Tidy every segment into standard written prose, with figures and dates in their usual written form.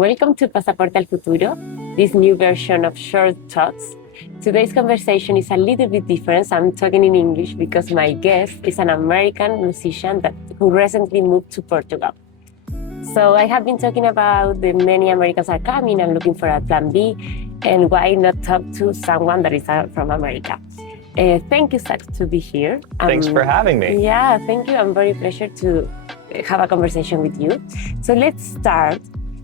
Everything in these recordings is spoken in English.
Welcome to Pasaporte al Futuro, this new version of short thoughts. Today's conversation is a little bit different. I'm talking in English because my guest is an American musician who recently moved to Portugal. So I have been talking about the many Americans are coming and looking for a plan B, and why not talk to someone that is from America. Thank you, Zach, to be here. Thanks for having me. Yeah, thank you. I'm very pleased to have a conversation with you. So let's start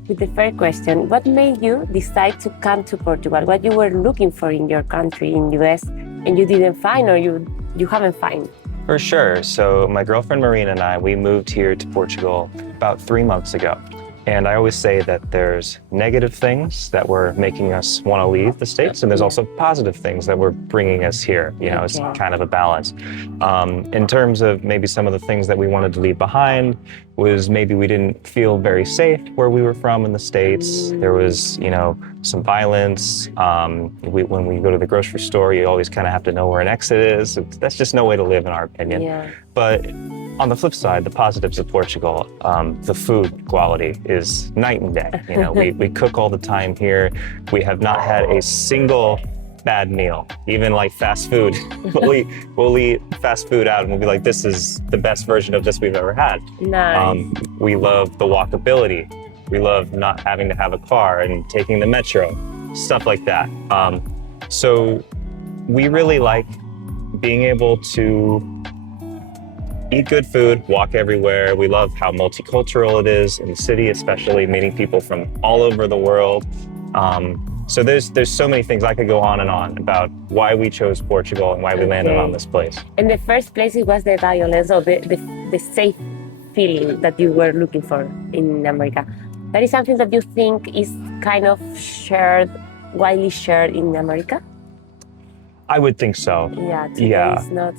with the first question. What made you decide to come to Portugal? What you were looking for in your country, in US, and you didn't find, or you haven't found? For sure. So my girlfriend Marina and I, we moved here to Portugal about 3 months ago. And I always say that there's negative things that were making us want to leave the States, and there's also positive things that were bringing us here. You know, it's kind of a balance. In terms of maybe some of the things that we wanted to leave behind was maybe we didn't feel very safe where we were from in the States. There was, you know, some violence. When we go to the grocery store, you always kind of have to know where an exit is. That's just no way to live, in our opinion. Yeah. But on the flip side, the positives of Portugal, the food quality is night and day. You know, we cook all the time here. We have not had a single bad meal, even like fast food. We'll eat fast food out and we'll be like, this is the best version of this we've ever had. Nice. We love the walkability. We love not having to have a car and taking the metro, stuff like that. So we really like being able to eat good food, walk everywhere. We love how multicultural it is in the city, especially meeting people from all over the world. So there's so many things. I could go on and on about why we chose Portugal and why we landed on this place. In the first place, it was the violence or the safe feeling that you were looking for in America. That is something that you think is kind of widely shared in America? I would think so. Yeah, today it's not.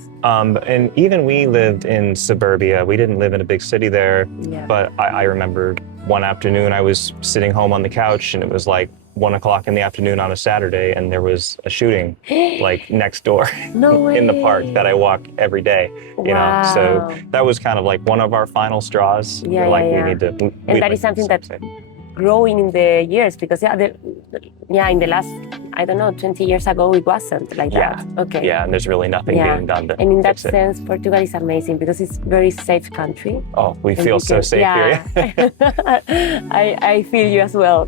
And even we lived in suburbia. We didn't live in a big city there. Yeah. But I remember one afternoon I was sitting home on the couch and it was like 1 o'clock in the afternoon on a Saturday, and there was a shooting like next door in the park that I walk every day. You know, so that was kind of like one of our final straws. Yeah, We're like, yeah. we need to. And that is something that growing in the years, because in the last, I don't know, 20 years ago, it wasn't like that. Okay. Yeah, and there's really nothing being done to And in that fix it. sense, Portugal is amazing because it's a very safe country. Oh, we feel so safe here. I feel you as well.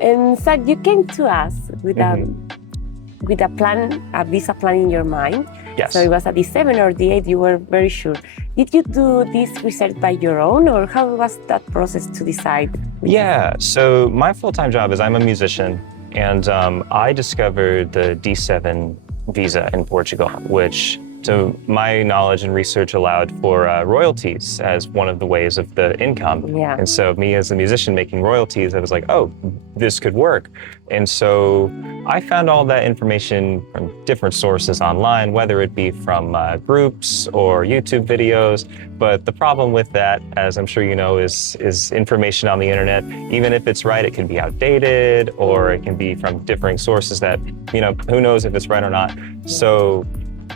And so you came to us with a plan, a visa plan in your mind. Yes. So it was at the 7 or the 8, you were very sure. Did you do this research by your own, or how was that process to decide? Yeah, so my full-time job is I'm a musician, and I discovered the D7 visa in Portugal, which, to my knowledge and research, allowed for royalties as one of the ways of the income. Yeah. And so me as a musician making royalties, I was like, oh, this could work. And so I found all that information from different sources online, whether it be from groups or YouTube videos. But the problem with that, as I'm sure you know, is information on the internet. Even if it's right, it can be outdated, or it can be from differing sources that, you know, who knows if it's right or not. So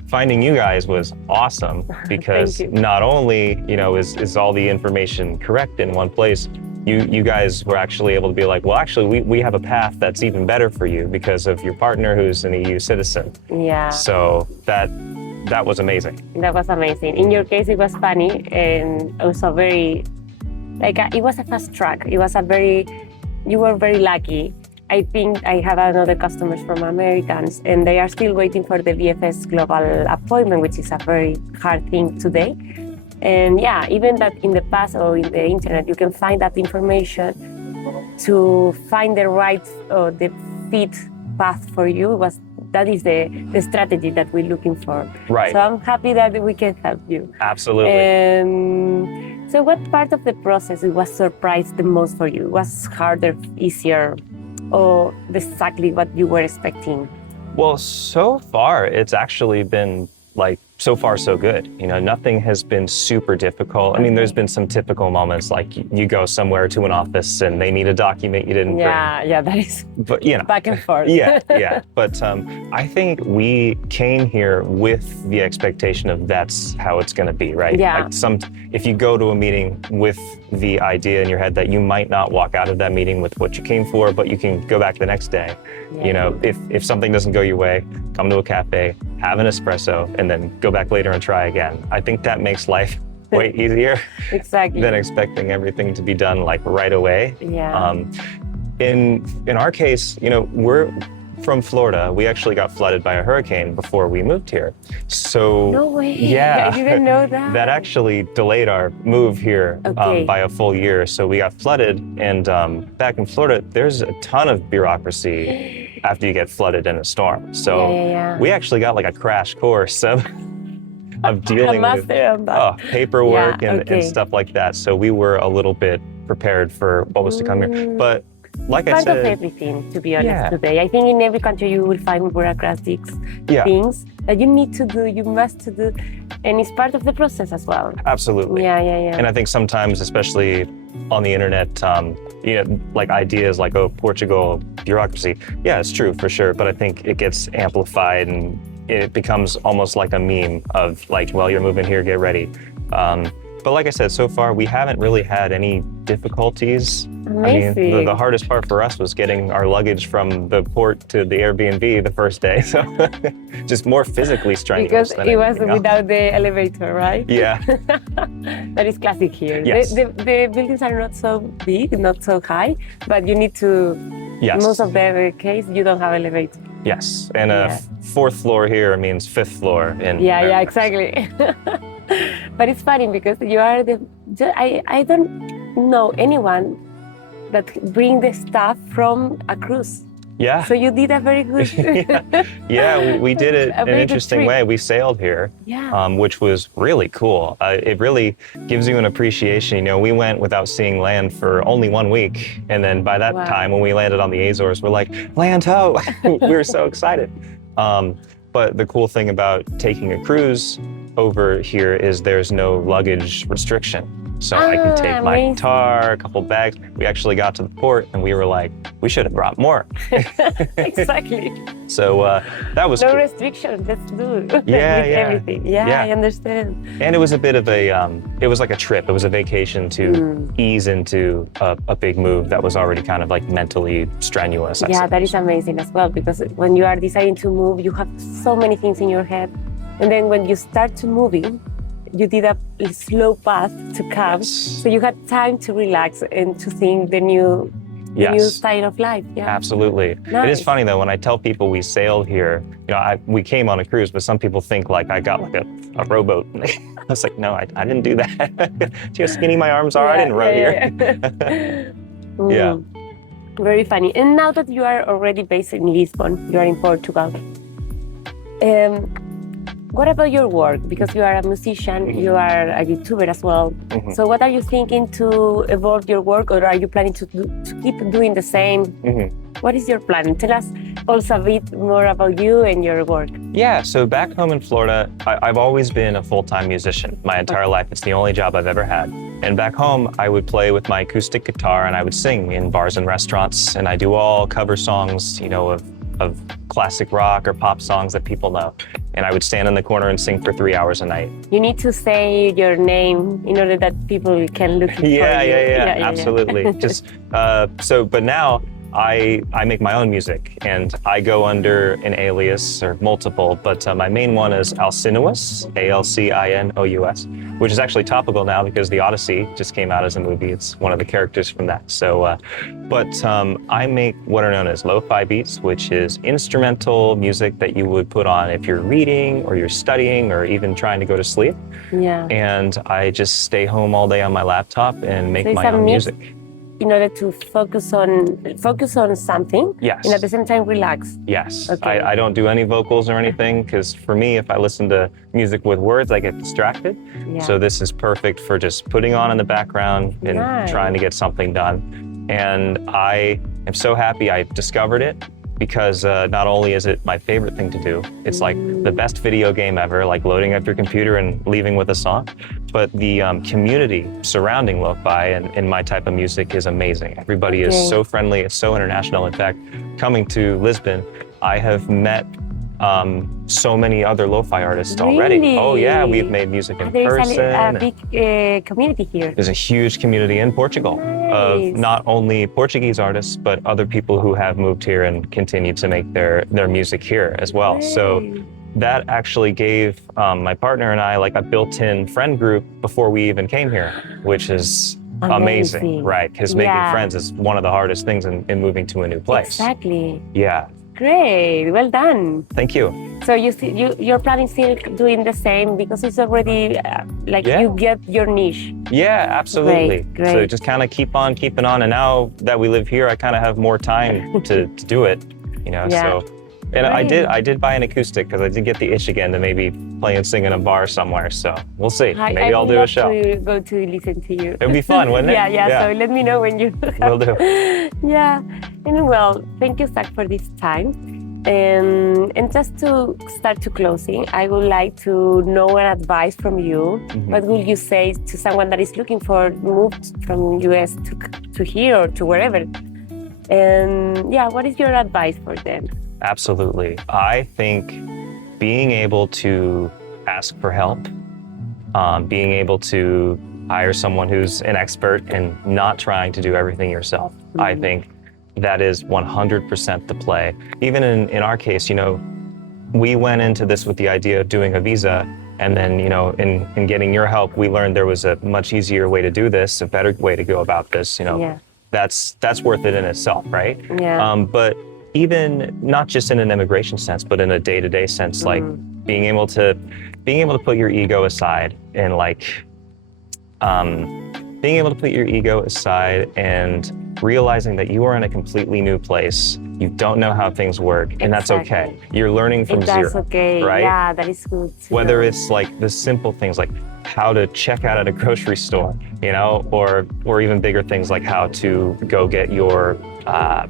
finding you guys was awesome, because not only, you know, is all the information correct in one place, you guys were actually able to be like, well, actually, we have a path that's even better for you because of your partner who's an EU citizen. Yeah. So that was amazing. That was amazing. In your case, it was funny and also very, it was a fast track. You were very lucky. I think I have another customers from Americans, and they are still waiting for the VFS global appointment, which is a very hard thing today. And yeah, even that in the past or in the internet, you can find that information to find the right or the fit path for you. That is the strategy that we're looking for. Right. So I'm happy that we can help you. Absolutely. So what part of the process was surprised the most for you? Was harder, easier, or exactly what you were expecting? Well, so far, it's actually been like so far so good. You know, nothing has been super difficult. I mean, there's been some typical moments like you go somewhere to an office and they need a document you didn't bring. Yeah, that is But, you know, back and forth. yeah. But I think we came here with the expectation of that's how it's going to be, right? Yeah. Like if you go to a meeting with the idea in your head that you might not walk out of that meeting with what you came for, but you can go back the next day. Yeah. You know, if something doesn't go your way, come to a cafe, have an espresso, and then go back later and try again. I think that makes life way easier exactly. than expecting everything to be done like right away. Yeah. In our case, you know, we're from Florida. We actually got flooded by a hurricane before we moved here. So no way. Yeah, I didn't know that. That actually delayed our move here by a full year. So we got flooded, and back in Florida, there's a ton of bureaucracy after you get flooded in a storm. So we actually got like a crash course of dealing with paperwork and stuff like that. So we were a little bit prepared for what was to come here. But like I said, part of everything, to be honest, today. I think in every country you will find bureaucratic things that you need to do, you must do, and it's part of the process as well. Absolutely. Yeah. And I think sometimes, especially on the internet, you know, like ideas like, oh, Portugal, bureaucracy. Yeah, it's true for sure. But I think it gets amplified and it becomes almost like a meme of like, well, you're moving here, get ready. But like I said, so far, we haven't really had any difficulties. Amazing. I mean, the hardest part for us was getting our luggage from the port to the Airbnb the first day. So just more physically strenuous because it was without the elevator, right? Yeah. That is classic here. Yes. The buildings are not so big, not so high, but you need to, most of the case, you don't have elevator. Yes, and a fourth floor here means fifth floor in America. Yeah, exactly. But it's funny because you are I don't know anyone that bring the stuff from a cruise. Yeah. So you did a very good. We did it in an interesting way. We sailed here, which was really cool. It really gives you an appreciation. You know, we went without seeing land for only 1 week, and then by that time, when we landed on the Azores, we're like, land ho! We were so excited. But the cool thing about taking a cruise over here is there's no luggage restriction. So I can take my guitar, a couple bags. We actually got to the port and we were like, we should have brought more. Exactly. So that was no cool. restrictions. Let's do it. Everything. Yeah, I understand. And it was a bit of a, it was like a trip. It was a vacation to ease into a big move that was already kind of like mentally strenuous. That is amazing as well, because when you are deciding to move, you have so many things in your head. And then when you start to moving, you did a slow path to come, so you had time to relax and to think the new style of life. Yeah, absolutely. Nice. It is funny though, when I tell people we sailed here, you know, we came on a cruise, but some people think like I got like a rowboat. I was like, no, I didn't do that. See how skinny my arms are? I didn't row here. Yeah. Very funny. And now that you are already based in Lisbon, you are in Portugal. What about your work? Because you are a musician, you are a YouTuber as well. So what are you thinking to evolve your work, or are you planning to keep doing the same? What is your plan? Tell us also a bit more about you and your work. Yeah, so back home in Florida, I've always been a full-time musician my entire life. It's the only job I've ever had. And back home, I would play with my acoustic guitar and I would sing in bars and restaurants. And I do all cover songs, you know, of classic rock or pop songs that people know. And I would stand in the corner and sing for 3 hours a night. You need to say your name in order that people can look for you. Yeah, absolutely. Just but now I make my own music and I go under an alias or multiple, but my main one is Alcinous, Alcinous, which is actually topical now because The Odyssey just came out as a movie. It's one of the characters from that. So, I make what are known as lo-fi beats, which is instrumental music that you would put on if you're reading or you're studying or even trying to go to sleep. Yeah. And I just stay home all day on my laptop and make my own music. In order to focus on something, and at the same time relax. Yes, okay. I don't do any vocals or anything, because for me, if I listen to music with words, I get distracted. Yeah. So this is perfect for just putting on in the background and trying to get something done. And I am so happy I discovered it because not only is it my favorite thing to do, it's like the best video game ever, like loading up your computer and leaving with a song, but the community surrounding lo-fi and my type of music is amazing. Everybody is so friendly, it's so international. In fact, coming to Lisbon, I have met so many other lo-fi artists already. Really? Oh yeah, we've made music in There's person. a big community here. There's a huge community in Portugal of not only Portuguese artists, but other people who have moved here and continue to make their music here as well. So that actually gave my partner and I like a built-in friend group before we even came here, which is amazing, right? Because making friends is one of the hardest things in moving to a new place. Exactly. Yeah. Great, well done. Thank you. So you're planning still doing the same because it's already you get your niche. Yeah, absolutely. Great. So just kind of keep on keeping on. And now that we live here, I kind of have more time to do it, you know, so. And I did buy an acoustic because I did get the itch again to maybe play and sing in a bar somewhere. So we'll see. Maybe I'll do a show. I would love to go to listen to you. It would be fun, wouldn't it? Yeah. So let me know when you. Will do. Yeah. And well, thank you, Zach, for this time. And just to start to closing, I would like to know an advice from you. What would you say to someone that is looking for move from US to here or to wherever? And what is your advice for them? Absolutely. I think being able to ask for help, being able to hire someone who's an expert and not trying to do everything yourself, I think that is 100% the play. Even in our case, you know, we went into this with the idea of doing a visa, and then, you know, in getting your help, we learned there was a much easier way to do this, a better way to go about this, you know. That's worth it in itself, right? But even not just in an immigration sense, but in a day-to-day sense, like being able to put your ego aside and and realizing that you are in a completely new place. You don't know how things work, and that's okay. You're learning from zero. That's okay, right? Yeah, that is good. Whether it's like the simple things like how to check out at a grocery store, you know, or even bigger things like how to go get your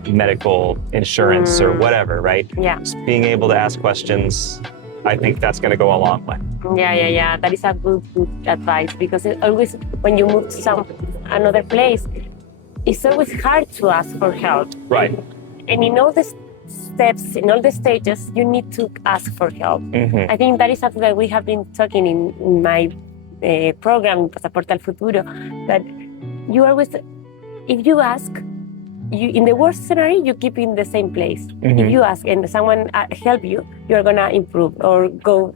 medical insurance or whatever, right? Yeah. Just being able to ask questions, I think that's going to go a long way. Yeah. That is a good advice, because it always, when you move to another place, it's always hard to ask for help. Right. And in all the steps, in all the stages, you need to ask for help. I think that is something that we have been talking in my program, Pasaporte al Futuro, that you always, if you ask, in the worst scenario, you keep in the same place. If you ask and someone help you, you're gonna improve or go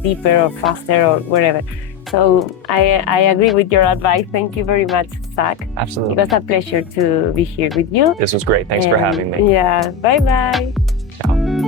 deeper or faster or wherever. So I agree with your advice. Thank you very much, Zach. Absolutely. It was a pleasure to be here with you. This was great. Thanks for having me. Yeah. Bye-bye. Ciao.